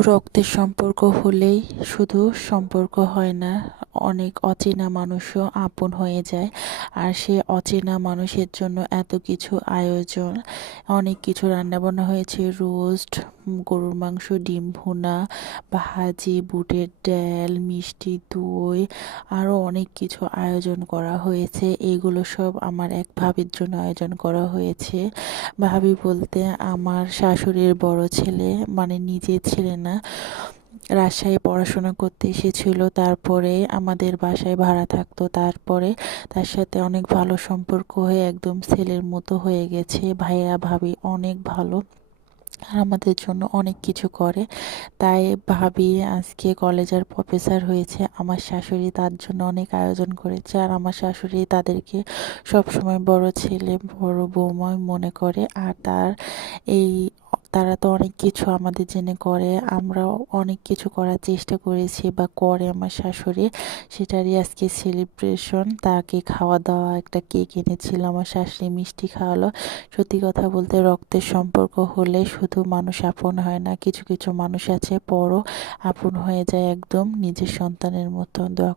রক্তের সম্পর্ক হলেই শুধু সম্পর্ক হয় না অনেক অচেনা মানুষও আপন হয়ে যায়। আর সে অচেনা মানুষের জন্য এত কিছু আয়োজন, অনেক কিছু রান্নাবান্না হয়েছে। রোস্ট গরুর মাংস, ডিম ভুনা, ভাজি, বুটের ডাল, মিষ্টি, দই আরও অনেক কিছু আয়োজন করা হয়েছে। এগুলো সব আমার এক ভাবির জন্য আয়োজন করা হয়েছে। ভাবি বলতে, আমার শাশুড়ির বড় ছেলে মানে নিজের ছেলে না রাজশাহী পড়াশোনা করতে এসেছিল, তারপরে আমাদের বাসায় ভাড়া থাকতো, তারপরে তার সাথে অনেক ভালো সম্পর্ক হয়ে একদম ছেলের মতো হয়ে গেছে, ভাইয়া, ভাবি অনেক ভালো, আর আমাদের জন্য অনেক কিছু করে। তাই ভাবি আজকে কলেজের প্রফেসর হয়েছে, আমার শাশুড়ি তার জন্য অনেক আয়োজন করেছে, আর আমার শাশুড়ি তাদেরকে সবসময় বড় ছেলে, বড় বৌমা মনে করে, আর তার এই তারা তো অনেক কিছু আমাদের জেনে করে, আমরাও অনেক কিছু করার চেষ্টা করেছি বা করে আমার শাশুড়ি। সেটারই আজকে সেলিব্রেশন তাকে খাওয়া দাওয়া একটা কেক এনেছিল, আমার শাশুড়ি মিষ্টি খাওয়ালো। সত্যি কথা বলতে রক্তের সম্পর্ক হলে শুধু মানুষ আপন হয় না, কিছু কিছু মানুষ আছে পরও আপন হয়ে যায় একদম নিজের সন্তানের মতো দোয়া